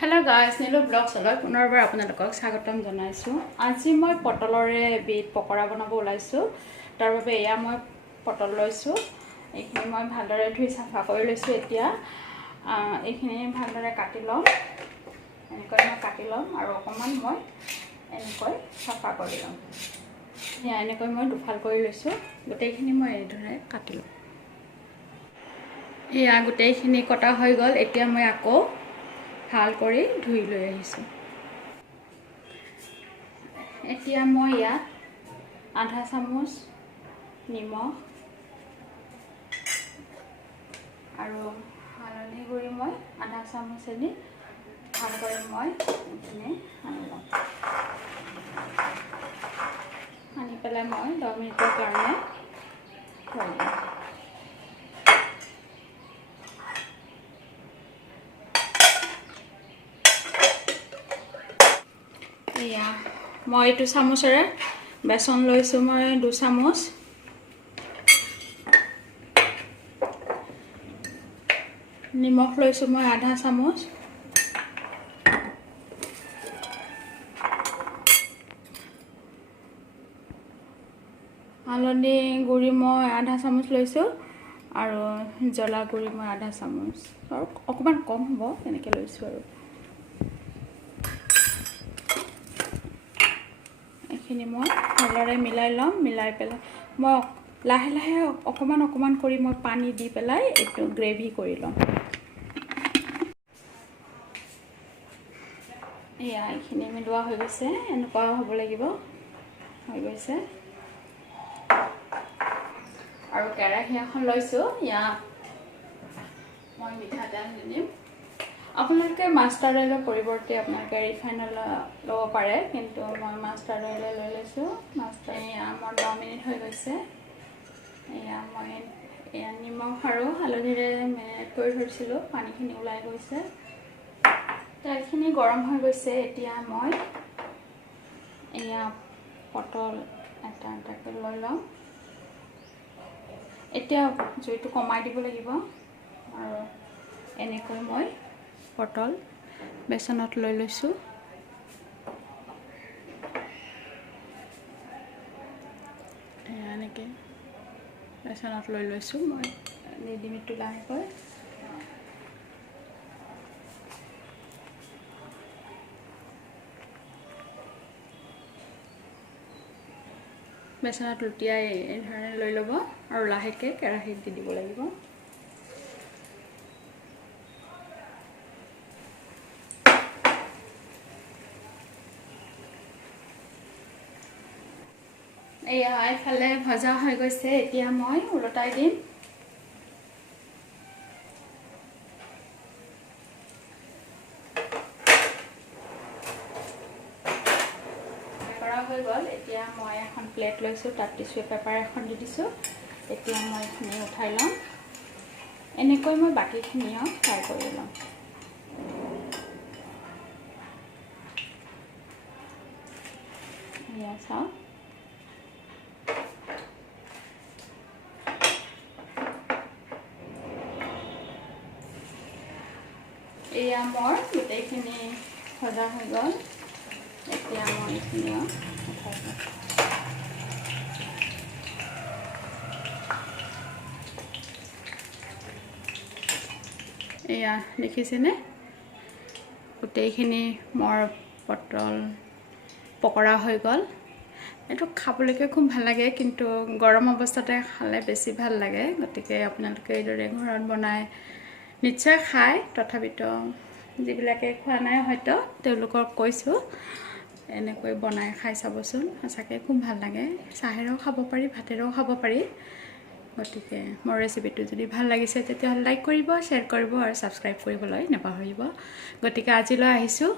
Hello guys, Nilu Vlogs aloi punorbar আপোনালোকক স্বাগতম জনাইছো। আজি মই পটলৰে বিট পকৰা বনাব ওলাইছো। তাৰ বাবে এয়া মই পটল লৈছো। এইখিনি মই ভালদৰে ধুই সাফা কৰি লৈছো। এতিয়া এইখিনি ভালদৰে কাটি লম। এনেকৈ মই কাটি লম আৰু অকমান মই এনেকৈ সাফা কৰি লম। এনেকৈ মই দুফাল কৰি লৈছো। গোটেইখিনি মই এই ধৰণে কাটি লম। এয়া গোটেইখিনি কটা হৈ গল। এতিয়া মই আকৌ ভাল কৰি ধুই লৈ আহিছো। এতিয়া মই ইয়াত আধা চামুচ নিমখ আৰু হালধি গুড়ি মই আধা চামুচ দি ভাল কৰি মই এখিনি সানি লম। সানি পেলাই মই 10 মিনিটৰ কাৰণে থৈ দিম। মই এইটো চামুচেৰে বেসন লৈছো। মই 2 চামুচ নিমখ লৈছো মই আধা চামুচ হালধি গুড়ি মই আধা চামুচ লৈছো আৰু জ্বলা গুড়ি মই আধা চামুচ আৰু অকমান কম হ'ব এনেকৈ লৈছো। আৰু এইখিনি মই ভালদৰে মিলাই লম। মিলাই পেলাই মই লাহে লাহে অকমান কৰি মই পানী দি পেলাই এইটো গ্ৰেভি কৰি লম। এয়া এইখিনি মিলোৱা হৈ গৈছে। এনেকুৱা হ'ব লাগিব হৈ গৈছে। আৰু কেৰাহী এখন লৈছো। ইয়াত মই মিঠাতেল দিম। আপোনালোকে মাষ্টাৰ্ড অইলৰ পৰিৱৰ্তে আপোনালোকে ৰিফাইন অইল ল'ব পাৰে, কিন্তু মই মাষ্টাৰ্ড অইল লৈ লৈছো। মাষ্টাৰ্ড মোৰ 10 মিনিট হৈ গৈছে। এয়া মই নিমখ আৰু হালধিৰে মেৰিনেট কৰি থৈছিলো। পানীখিনি ওলাই গৈছে। তেলখিনি গৰম হৈ গৈছে। এতিয়া মই এয়া পটল এটা এটাকৈ লৈ লম। এতিয়া জুইটো কমাই দিব লাগিব আৰু এনেকৈ মই পটল বেসনত লৈ লৈছো। এনেকৈ বেসনত লৈ লৈছো। মই দি মিটো লাহেকৈ বেসনত লুটিয়াই এই ধৰণে লৈ ল'ব আৰু লাহেকৈ কেৰাহীত দি দিব লাগিব। এয়া এফালে ভজা হৈ গৈছে। এতিয়া মই উলটাই দিম। হৈ গ'ল। এতিয়া মই এখন প্লেট লৈছো। তাত টিস্যু পেপাৰ এখন দি দিছো। এতিয়া মই এইখিনি উঠাই লম। এনেকৈ মই বাকিখিনিও ফ্ৰাই কৰি লম। এয়া চাওক। এয়া মোৰ গোটেইখিনি ভজা হৈ গ'ল। এতিয়া মই এইখিনিও উঠাই লম। এয়া দেখিছেনে, গোটেইখিনি মোৰ পটল পকৰা হৈ গ'ল। এইটো খাবলৈকে খুব ভাল লাগে, কিন্তু গৰম অৱস্থাতে খালে বেছি ভাল লাগে। গতিকে আপোনালোকে এইদৰে ঘৰত বনাই নিশ্চয় খায়। তথাপিতো যিবিলাকে খোৱা নাই হয়তো তেওঁলোকক কৈছো এনেকৈ বনাই খাই চাবচোন। সঁচাকৈ খুব ভাল লাগে। চাহেৰেও খাব পাৰি, ভাতেৰেও খাব পাৰি। গতিকে মোৰ ৰেচিপিটো যদি ভাল লাগিছে তেতিয়াহ'লে লাইক কৰিব, শ্বেয়াৰ কৰিব আৰু ছাবস্ক্ৰাইব কৰিবলৈ নাপাহৰিব। গতিকে আজিলৈ আহিছোঁ।